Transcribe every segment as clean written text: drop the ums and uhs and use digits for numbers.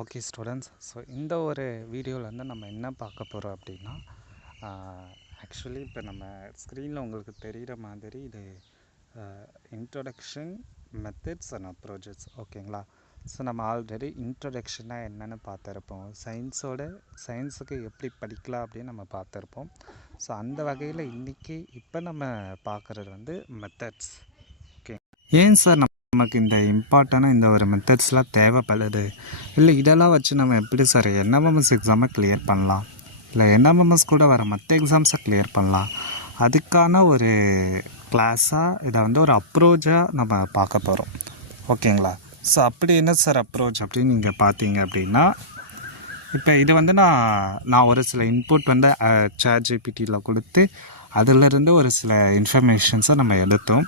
Okay students, so இந்த ஒரு வீடியோவில் வந்து நம்ம என்ன பார்க்க போகிறோம் அப்படின்னா, ஆக்சுவலி இப்போ நம்ம ஸ்க்ரீனில் உங்களுக்கு தெரிகிற மாதிரி இது இன்ட்ரொடக்ஷன் மெத்தட்ஸ் அண்ட் அப்ரோச்சஸ். ஓகேங்களா? ஸோ நம்ம ஆல்ரெடி இன்ட்ரொடக்ஷனாக என்னென்னு பார்த்துருப்போம், சயின்ஸுக்கு எப்படி படிக்கலாம் அப்படின்னு நம்ம பார்த்துருப்போம். ஸோ அந்த வகையில் இன்றைக்கி இப்போ நம்ம பார்க்குறது வந்து மெத்தட்ஸ். ஓகே, ஏன் சார் நமக்கு இந்த இம்பார்ட்டண்டாக இந்த ஒரு மெத்தட்ஸ்லாம் தேவைப்படுது? இல்லை இதெல்லாம் வச்சு நம்ம எப்படி சார் என்எம்எம்எஸ் எக்ஸாமை கிளியர் பண்ணலாம், இல்லை என்எம்எம்எஸ் கூட வர மற்ற எக்ஸாம்ஸை கிளியர் பண்ணலாம்? அதுக்கான ஒரு கிளாஸாக இதை வந்து ஒரு அப்ரோச்சாக நம்ம பார்க்க போகிறோம். ஓகேங்களா? ஸோ அப்படி என்ன சார் அப்ரோச் அப்படின்னு நீங்கள் பார்த்தீங்க அப்படின்னா, இப்போ இது வந்து நான் ஒரு சில இன்புட் வந்து ChatGPTயில் கொடுத்து அதிலிருந்து ஒரு சில இன்ஃபர்மேஷன்ஸை நம்ம எடுத்தோம்.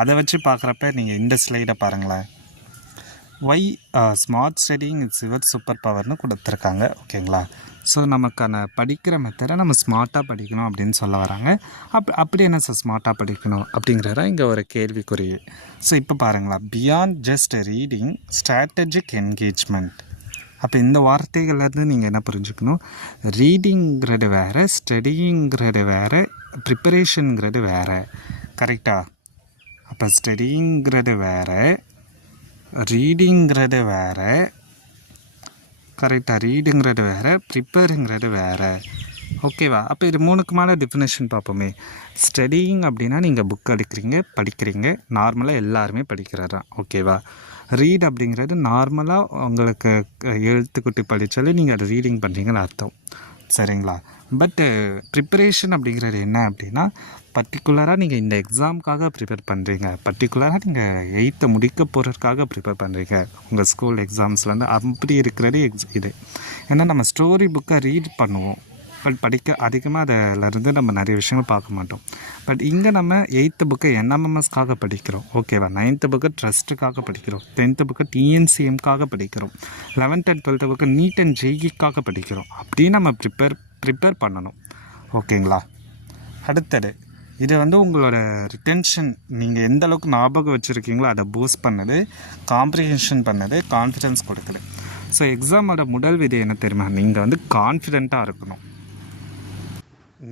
அதை வச்சு பார்க்குறப்ப நீங்கள் இந்த ஸ்லைடை பாருங்களேன். Why smart studying it's your super பவர்னு கொடுத்துருக்காங்க. ஓகேங்களா? ஸோ நமக்கான படிக்கிற மெத்தடை நம்ம ஸ்மார்ட்டாக படிக்கணும் அப்படின்னு சொல்ல வராங்க. அப்படி என்ன சார் ஸ்மார்ட்டாக படிக்கணும் அப்படிங்கிறத இங்கே ஒரு கேள்விக்குறி. ஸோ இப்போ பாருங்களா, beyond just reading strategic engagement. அப்போ இந்த வார்த்தைகள்லேருந்து நீங்கள் என்ன புரிஞ்சுக்கணும், ரீடிங்கிறது வேறு, ஸ்டடிங்கிறது வேறு, ப்ரிப்பரேஷனுங்கிறது வேறு. கரெக்டாக? அப்போ ஸ்டடிங்கிறது வேறு, ரீடிங்கிறது வேறு. கரெக்டாக? ரீடுங்கிறது வேறு, ப்ரிப்பேருங்கிறது வேறு. ஓகேவா? அப்போ இது மூணுக்கு மேலே டெஃபினேஷன் பார்ப்போமே. ஸ்டடிங் அப்படின்னா நீங்கள் புக் படிக்கிறீங்க, நார்மலாக எல்லாருமே படிக்கிறது தான். ஓகேவா? ரீட் அப்படிங்கிறது நார்மலாக உங்களுக்கு எழுத்துக்குட்டி படித்தாலே நீங்கள் அதை ரீடிங் பண்ணுறீங்கன்னு அர்த்தம். சரிங்களா? பட்டு ப்ரிப்பரேஷன் அப்படிங்கிறது என்ன அப்படின்னா, பர்டிகுலராக நீங்கள் இந்த எக்ஸாமுக்காக ப்ரிப்பேர் பண்ணுறீங்க, பர்டிகுலராக நீங்கள் 8th முடிக்க போகிறதுக்காக ப்ரிப்பேர் பண்ணுறீங்க உங்கள் ஸ்கூல் எக்ஸாம்ஸ்லேருந்து. அப்படி இருக்கிறது இது. ஏன்னா நம்ம ஸ்டோரி புக்கை ரீட் பண்ணுவோம், பட் படிக்க அதிகமாக அதிலேருந்து நம்ம நிறைய விஷயங்கள் பார்க்க மாட்டோம். பட் இங்கே நம்ம 8th புக்கை என்எம்எம்எஸ்க்காக படிக்கிறோம். ஓகேவா? 9th புக்கை ட்ரஸ்ட்டுக்காக படிக்கிறோம், 10th புக்கை டிஎன்சிஎம்காக படிக்கிறோம், 11th and 12th புக்கை நீட் அண்ட் ஜேஇக்காக படிக்கிறோம். அப்படியே நம்ம ப்ரிப்பேர் பண்ணணும். ஓகேங்களா? அடுத்தது இது வந்து உங்களோட ரிட்டென்ஷன், நீங்கள் எந்த அளவுக்கு ஞாபகம் வச்சுருக்கீங்களோ அதை பூஸ்ட் பண்ணுது, காம்ப்ரிஹென்ஷன் பண்ணுது, கான்ஃபிடென்ஸ் கொடுக்குது. ஸோ எக்ஸாமோட முதல் விதி என்ன தெரியுமா? நீங்கள் வந்து கான்ஃபிடெண்ட்டாக இருக்கணும்.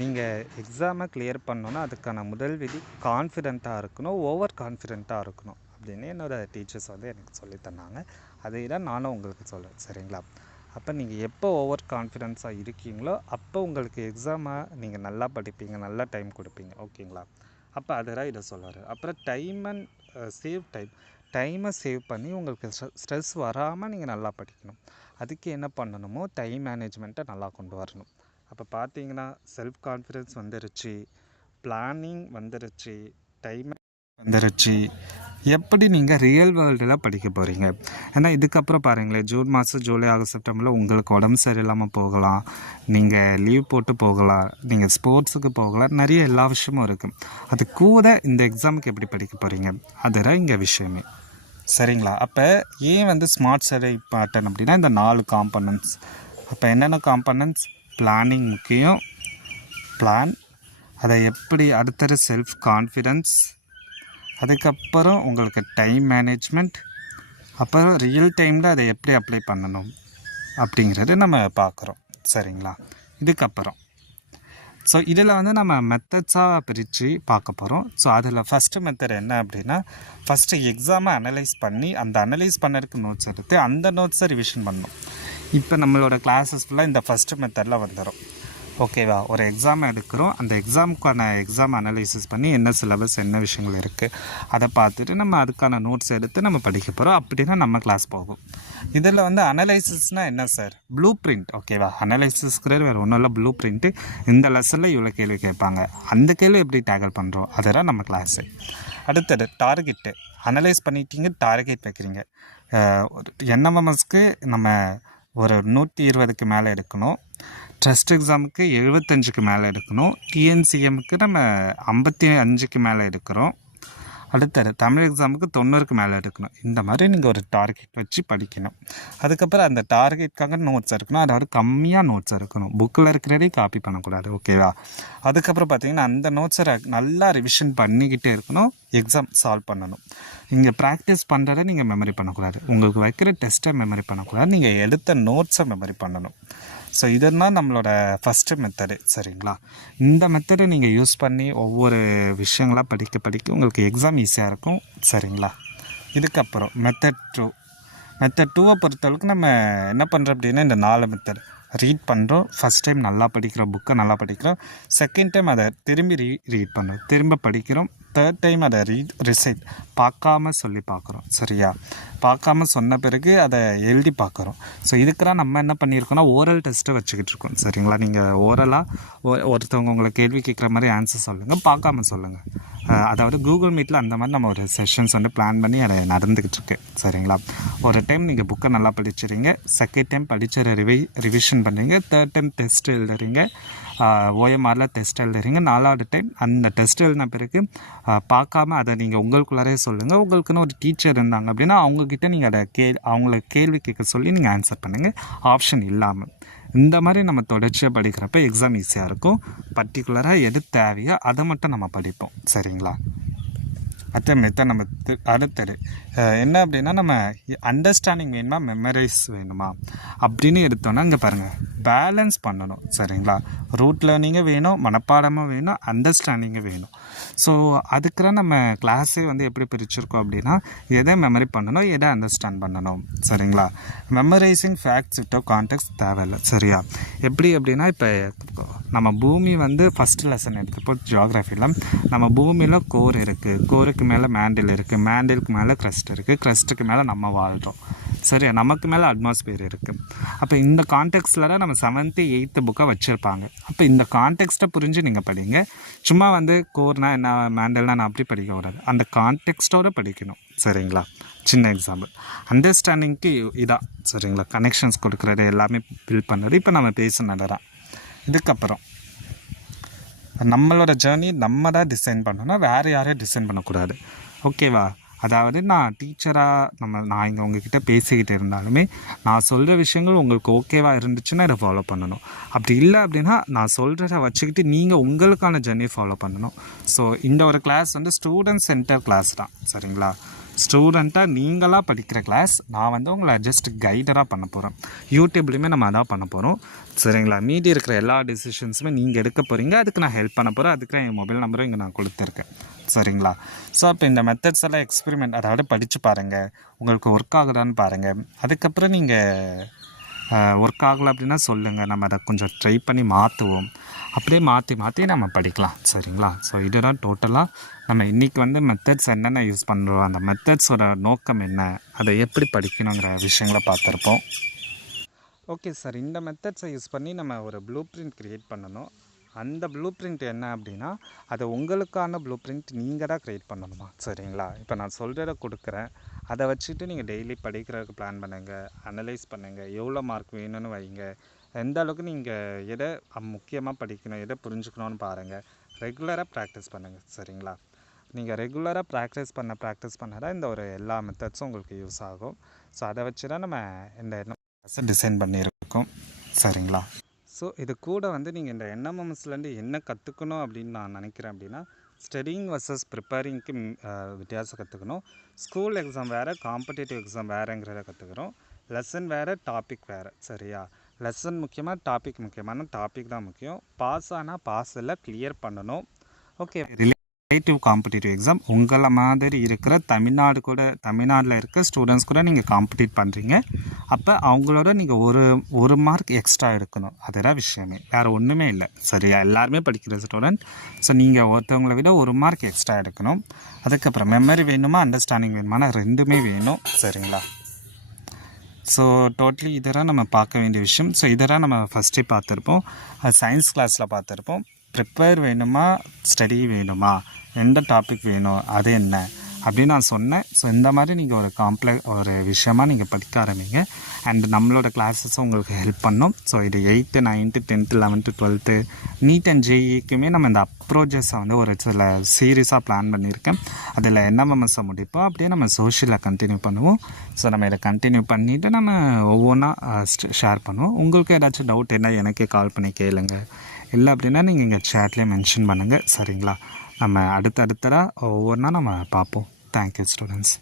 நீங்கள் எக்ஸாமை கிளியர் பண்ணோன்னா அதுக்கான முதல் விதி கான்ஃபிடெண்ட்டாக இருக்கணும், ஓவர் கான்ஃபிடெண்ட்டாக இருக்கணும் அப்படின்னு என்னோடய டீச்சர்ஸ் வந்து எனக்கு சொல்லித்தந்தாங்க. அதை தான் நானும் உங்களுக்கு சொல்லுவேன். சரிங்களா? அப்போ நீங்கள் எப்போ ஓவர் கான்ஃபிடென்ஸாக இருக்கீங்களோ அப்போ உங்களுக்கு எக்ஸாமை நீங்கள் நல்லா படிப்பீங்க, நல்லா டைம் கொடுப்பீங்க. ஓகேங்களா? அப்போ அதெல்லாம் இதை சொல்லுவார். அப்புறம் டைமை சேவ் பண்ணி உங்களுக்கு ஸ்ட்ரெஸ் வராமல் நீங்கள் நல்லா படிக்கணும். அதுக்கு என்ன பண்ணணுமோ டைம் மேனேஜ்மெண்ட்டை நல்லா கொண்டு வரணும். அப்போ பார்த்தீங்கன்னா செல்ஃப் கான்ஃபிடென்ஸ் வந்துருச்சு, பிளானிங் வந்துருச்சு, டைம் வந்துருச்சு. எப்படி நீங்கள் ரியல் வேர்ல்டில் படிக்க போகிறீங்க? ஏன்னா இதுக்கப்புறம் பாருங்களேன், ஜூன் மாதம், ஜூலை, ஆகஸ்ட், செப்டம்பரில் உங்களுக்கு உடம்பு சரியில்லாமல் போகலாம், நீங்கள் லீவ் போட்டு போகலாம், நீங்கள் ஸ்போர்ட்ஸுக்கு போகலாம், நிறைய எல்லா விஷயமும் இருக்குது. அது கூட இந்த எக்ஸாமுக்கு எப்படி படிக்க போகிறீங்க, அதுதான் இங்கே விஷயமே. சரிங்களா? அப்போ ஏன் வந்து ஸ்மார்ட் ஸ்டடி பேட்டர்ன் அப்படின்னா இந்த 4 காம்பனன்ட்ஸ். அப்போ என்னென்ன காம்பனன்ட்ஸ்? பிளானிங் முக்கியம், பிளான், அதை எப்படி, அடுத்தது செல்ஃப் கான்ஃபிடென்ஸ், அதுக்கப்புறம் உங்களுக்கு டைம் மேனேஜ்மெண்ட், அப்புறம் ரியல் டைமில் அதை எப்படி அப்ளை பண்ணணும் அப்படிங்கிறது நம்ம பார்க்குறோம். சரிங்களா? இதுக்கப்புறம் ஸோ இதில் வந்து நம்ம மெத்தட்ஸாக பிரித்து பார்க்க போகிறோம். ஸோ அதில் ஃபஸ்ட்டு மெத்தட் என்ன அப்படின்னா, ஃபஸ்ட்டு எக்ஸாமை அனலைஸ் பண்ணி அந்த அனலைஸ் பண்ணதுக்கு நோட்ஸ் எடுத்து அந்த நோட்ஸை ரிவிஷன் பண்ணணும். இப்போ நம்மளோட கிளாஸஸ் ஃபுல்லாக இந்த ஃபஸ்ட்டு மெத்தடில் வந்துடும். ஓகேவா? ஒரு எக்ஸாம் எடுக்கிறோம், அந்த எக்ஸாமுக்கான எக்ஸாம் அனலைசிஸ் பண்ணி என்ன சிலபஸ், என்ன விஷயங்கள் இருக்குது அதை பார்த்துட்டு நம்ம அதுக்கான நோட்ஸ் எடுத்து நம்ம படிக்க போகிறோம். அப்படின்னா நம்ம கிளாஸ் போகும். இதில் வந்து அனலைசிஸ்னால் என்ன சார்? Blue print. ஓகேவா? அனலைசிஸ்ங்கிறது வேறு ஒன்றும் இல்லை, ப்ளூ பிரிண்ட்டு. இந்த லெசனில் இவ்வளோ கேள்வி கேட்பாங்க, அந்த கேள்வி எப்படி டேக்கிள் பண்ணுறோம், அதெல்லாம் நம்ம கிளாஸு. அடுத்தது டார்கெட்டு. அனலைஸ் பண்ணிட்டீங்க, டார்கெட் வைக்கிறீங்க. என்எம்எம்எஸ்க்கு நம்ம ஒரு 120க்கு மேலே எடுக்கணும், ட்ரஸ்ட் எக்ஸாமுக்கு 75க்கு மேலே எடுக்கணும், டிஎன்சிஎம்க்கு நம்ம 55க்கு மேலே எடுக்கிறோம். அடுத்தது தமிழ் எக்ஸாமுக்கு 90க்கு மேலே எடுக்கணும். இந்த மாதிரி நீங்கள் ஒரு டார்கெட் வச்சு படிக்கணும். அதுக்கப்புறம் அந்த டார்கெட்காக நோட்ஸ் இருக்கணும். அதாவது கம்மியாக நோட்ஸ் இருக்கணும். புக்கில் இருக்கிறதே காப்பி பண்ணக்கூடாது. ஓகேவா? அதுக்கப்புறம் பார்த்தீங்கன்னா அந்த நோட்ஸை நல்லா ரிவிஷன் பண்ணிக்கிட்டே இருக்கணும். எக்ஸாம் சால்வ் பண்ணணும். இங்கே ப்ராக்டிஸ் பண்ணுறதை நீங்கள் மெமரி பண்ணக்கூடாது. உங்களுக்கு வைக்கிற டெஸ்ட்டை மெமரி பண்ணக்கூடாது. நீங்கள் எடுத்த நோட்ஸை மெமரி பண்ணணும். ஸோ இதுதான் நம்மளோட ஃபஸ்ட்டு மெத்தடு. சரிங்களா? இந்த மெத்தடை நீங்கள் யூஸ் பண்ணி ஒவ்வொரு விஷயங்களாக படிக்க உங்களுக்கு எக்ஸாம் ஈஸியாக இருக்கும். சரிங்களா? இதுக்கப்புறம் மெத்தட் டூவை பொறுத்தளவுக்கு நம்ம என்ன பண்ணுறோம் அப்படின்னா, இந்த 4 மெத்தட் ரீட் பண்ணுறோம். ஃபஸ்ட் டைம் நல்லா படிக்கிறோம், புக்கை நல்லா படிக்கிறோம். செகண்ட் டைம் அதை திரும்பி ரீட் பண்ணுறோம், திரும்ப படிக்கிறோம். தேர்ட் டைம் அதை ரிசைட் பார்க்காம சொல்லி பார்க்குறோம். சரியா? பார்க்காம சொன்ன பிறகு அதை எழுதி பார்க்குறோம். ஸோ இதுக்கெல்லாம் நம்ம என்ன பண்ணியிருக்கோம்னா ஓரல் டெஸ்ட்டு வச்சுக்கிட்டு இருக்கோம். சரிங்களா? நீங்கள் ஓரலாக ஒருத்தவங்க உங்களை கேள்வி கேட்குற மாதிரி ஆன்சர் சொல்லுங்கள், பார்க்காம சொல்லுங்கள். அதாவது கூகுள் மீட்டில் அந்த மாதிரி நம்ம ஒரு செஷன்ஸ் வந்து பிளான் பண்ணி அதை நடந்துக்கிட்டு இருக்கு. சரிங்களா? ஒரு டைம் நீங்கள் புக்கை நல்லா படிச்சிடுறீங்க, செகண்ட் டைம் படித்த ரிவிஷன் பண்ணுறீங்க, தேர்ட் டைம் டெஸ்ட் எழுதுறீங்க, ஓஎம்ஆரில் டெஸ்ட் எழுதுறீங்க, 4வது டைம் அந்த டெஸ்ட் எழுதின பிறகு பார்க்காம அதை நீங்கள் உங்களுக்குள்ளாரே சொல்லுங்கள். உங்களுக்குன்னு ஒரு டீச்சர் இருந்தாங்க அப்படின்னா அவங்கக்கிட்ட நீங்கள் அதை அவங்கள கேள்வி கேட்க சொல்லி நீங்கள் ஆன்சர் பண்ணுங்கள், ஆப்ஷன் இல்லாமல். இந்த மாதிரி நம்ம தொடர்ச்சியாக படிக்கிறப்ப எக்ஸாம் ஈஸியாக இருக்கும். பர்டிகுலராக எது தேவையோ அதை மட்டும் நம்ம படிப்போம். சரிங்களா? நம்ம அடுத்தது என்ன அப்படின்னா, நம்ம அண்டர்ஸ்டாண்டிங் வேணுமா மெமரைஸ் வேணுமா அப்படின்னு எடுத்தோன்னா இங்கே பாருங்கள், பேலன்ஸ் பண்ணணும். சரிங்களா? ரூட் லேர்னிங்கும் வேணும், மனப்பாடமும் வேணும், அண்டர்ஸ்டாண்டிங்கும் வேணும். ஸோ அதுக்கெல்லாம் நம்ம கிளாஸே வந்து எப்படி பிரிச்சிருக்கோம் அப்படின்னா, எதை மெமரி பண்ணணும், எதை அண்டர்ஸ்டாண்ட் பண்ணணும். சரிங்களா? மெமரைசிங் ஃபேக்ட்ஸ் விட்டோ கான்டெக்ட் தேவையில்லை. சரியா? எப்படி அப்படின்னா, இப்போ நம்ம பூமி வந்து ஃபஸ்ட்டு லெசன் எடுத்தப்போ ஜியாகிரஃபியில் நம்ம பூமியில் கோர் இருக்குது, கோருக்கு மேலே மேண்டில் இருக்குது, மேண்டிலுக்கு மேலே க்ரஸ்ட் இருக்குது, க்ரஸ்ட்டுக்கு மேலே நம்ம வாழ்கிறோம். சரியா? நமக்கு மேலே அட்மாஸ்பியர் இருக்குது. அப்போ இந்த கான்டெக்ஸ்டில் தான் நம்ம 7th 8th புக்கை வச்சுருப்பாங்க. அப்போ இந்த கான்டெக்ஸ்ட்டை புரிஞ்சு நீங்கள் படிங்க. சும்மா வந்து கோர்னா என்ன, மேண்டல்னா நான் அப்படி படிக்கக்கூடாது, அந்த கான்டெக்ஸ்ட்டோடு படிக்கணும். சரிங்களா? சின்ன எக்ஸாம்பிள் அண்டர்ஸ்டாண்டிங்க்கு இதான். சரிங்களா? கனெக்ஷன்ஸ் கொடுக்குறது, எல்லாமே பில்ட் பண்ணுறது இப்போ நம்ம பேசுனதான். இதுக்கப்புறம் நம்மளோட ஜேர்னி நம்ம தான் டிசைன் பண்ணணும், வேறு யாரையும் டிசைன் பண்ணக்கூடாது. ஓகேவா? அதாவது நான் டீச்சராக நான் இங்கே உங்ககிட்ட பேசிக்கிட்டு இருந்தாலுமே நான் சொல்கிற விஷயங்கள் உங்களுக்கு ஓகேவாக இருந்துச்சுன்னா இதை ஃபாலோ பண்ணணும். அப்படி இல்லை அப்படின்னா நான் சொல்கிறத வச்சுக்கிட்டு நீங்கள் உங்களுக்கான ஜர்னியை ஃபாலோ பண்ணணும். ஸோ இந்த ஒரு கிளாஸ் வந்து ஸ்டூடெண்ட் சென்டர் கிளாஸ் தான். சரிங்களா? ஸ்டூடெண்ட்டாக நீங்களாக படிக்கிற கிளாஸ். நான் வந்து உங்களை ஜஸ்ட் கைடராக பண்ண போகிறேன். யூடியூப்லேயுமே நம்ம அதான் பண்ண போகிறோம். சரிங்களா? மீதி இருக்கிற எல்லா டிசிஷன்ஸுமே நீங்கள் எடுக்க போகிறீங்க, அதுக்கு நான் ஹெல்ப் பண்ண போகிறேன். அதுக்கு என் மொபைல் நம்பரும் இங்கே நான் கொடுத்துருக்கேன். சரிங்களா? ஸோ அப்போ இந்த மெத்தட்ஸ் எல்லாம் எக்ஸ்பெரிமெண்ட், அதாவது படித்து பாருங்கள், உங்களுக்கு ஒர்க் ஆகுதான்னு பாருங்கள். அதுக்கப்புறம் நீங்கள் ஒர்க் ஆகலை அப்படின்னா சொல்லுங்கள், நம்ம அதை கொஞ்சம் ட்ரை பண்ணி மாற்றுவோம். அப்படியே மாற்றி நம்ம படிக்கலாம். சரிங்களா? ஸோ இதுதான் டோட்டலாக நம்ம இன்றைக்கி வந்து மெத்தட்ஸ் என்னென்ன யூஸ் பண்ணுறோம், அந்த மெத்தட்ஸோட நோக்கம் என்ன, அதை எப்படி படிக்கணுங்கிற விஷயங்களை பார்த்துருப்போம். ஓகே சார், இந்த மெத்தட்ஸை யூஸ் பண்ணி நம்ம ஒரு ப்ளூ பிரிண்ட் க்ரியேட் பண்ணணும். அந்த ப்ளூ பிரிண்ட் என்ன அப்படின்னா, அதை உங்களுக்கான ப்ளூ பிரிண்ட் நீங்கள் தான் க்ரியேட் பண்ணணுமா? சரிங்களா? இப்போ நான் சொல்கிறத கொடுக்குறேன், அதை வச்சுட்டு நீங்கள் டெய்லி படிக்கிறதுக்கு பிளான் பண்ணுங்கள், அனலைஸ் பண்ணுங்கள், எவ்வளோ மார்க் வேணும்னு வைங்க, எந்த அளவுக்கு நீங்கள் எதை முக்கியமாக படிக்கணும், எதை புரிஞ்சுக்கணும்னு பாருங்கள். ரெகுலராக ப்ராக்டிஸ் பண்ணுங்கள். சரிங்களா? நீங்கள் ரெகுலராக ப்ராக்டிஸ் பண்ண தான் இந்த ஒரு எல்லா மெத்தட்ஸும் உங்களுக்கு யூஸ் ஆகும். ஸோ அதை வச்சு தான் நம்ம இந்த டிசைன் பண்ணியிருக்கோம். சரிங்களா? ஸோ இது கூட வந்து நீங்கள் இந்த என்எம்எம்எஸ்லேருந்து என்ன கற்றுக்கணும் அப்படின்னு நான் நினைக்கிறேன் அப்படின்னா, ஸ்டடிங் வர்சஸ் ப்ரிப்பேரிங்க்கு வித்தியாசம் கற்றுக்கணும். ஸ்கூல் எக்ஸாம் வேறு, காம்படிட்டிவ் எக்ஸாம் வேறுங்கிறத கற்றுக்குறோம். லெசன் வேறு, டாபிக் வேறு. சரியா? லெசன் முக்கியமாக, டாபிக் முக்கியமான, டாபிக் தான் முக்கியம். பாஸ் ஆனால் பாஸ் இல்லை, கிளியர் பண்ணணும். ஓகே. ரிலேட்டிவ் காம்படிட்டிவ் எக்ஸாம் உங்களை மாதிரி இருக்கிற தமிழ்நாட்டில் இருக்க ஸ்டூடெண்ட்ஸ் கூட நீங்கள் காம்படிட் பண்ணுறீங்க. அப்போ அவங்களோட நீங்கள் ஒரு மார்க் எக்ஸ்ட்ரா எடுக்கணும். அதுதான் விஷயமே, வேறு ஒன்றுமே இல்லை. சரியா? எல்லாருமே படிக்கிற ஸ்டூடெண்ட். ஸோ நீங்கள் ஒருத்தவங்களை விட ஒரு மார்க் எக்ஸ்ட்ரா எடுக்கணும். அதுக்கப்புறம் மெமரி வேணுமா, அண்டர்ஸ்டாண்டிங் வேணுமானா ரெண்டுமே வேணும். சரிங்களா? ஸோ டோட்டலி இதெல்லாம் நம்ம பார்க்க வேண்டிய விஷயம். ஸோ இதெல்லாம் நம்ம ஃபஸ்ட்டே பார்த்துருப்போம், அது சயின்ஸ் கிளாஸில் பார்த்துருப்போம். ப்ரிப்பேர் வேணுமா, ஸ்டடி வேணுமா, எந்த டாபிக் வேணும், அது என்ன, அப்படின்னு நான் சொன்னேன். ஸோ இந்த மாதிரி நீங்கள் ஒரு விஷயமாக நீங்கள் படிக்க ஆரம்பிங்க. அண்ட் நம்மளோட கிளாஸஸும் உங்களுக்கு ஹெல்ப் பண்ணும். ஸோ இது 8th 9th 10th 11th 12th NEET and ஜேஇக்குமே நம்ம இந்த அப்ரோச்சஸை வந்து ஒரு சில சீரியஸாக பிளான் பண்ணியிருக்கேன். அதில் என்எம்எம்எஸ்ஸை முடிப்போம், அப்படியே நம்ம சோஷியலில் கண்டினியூ பண்ணுவோம். ஸோ நம்ம இதை கண்டினியூ பண்ணிவிட்டு நம்ம ஒவ்வொன்றா ஷேர் பண்ணுவோம். உங்களுக்கு ஏதாச்சும் டவுட் என்ன எனக்கே கால் பண்ணி கேளுங்க. இல்லை அப்படின்னா நீங்கள் இங்கே சேட்லேயே மென்ஷன் பண்ணுங்கள். சரிங்களா? நம்ம அடுத்ததாக ஒவ்வொன்றா நம்ம பார்ப்போம். Thank you students.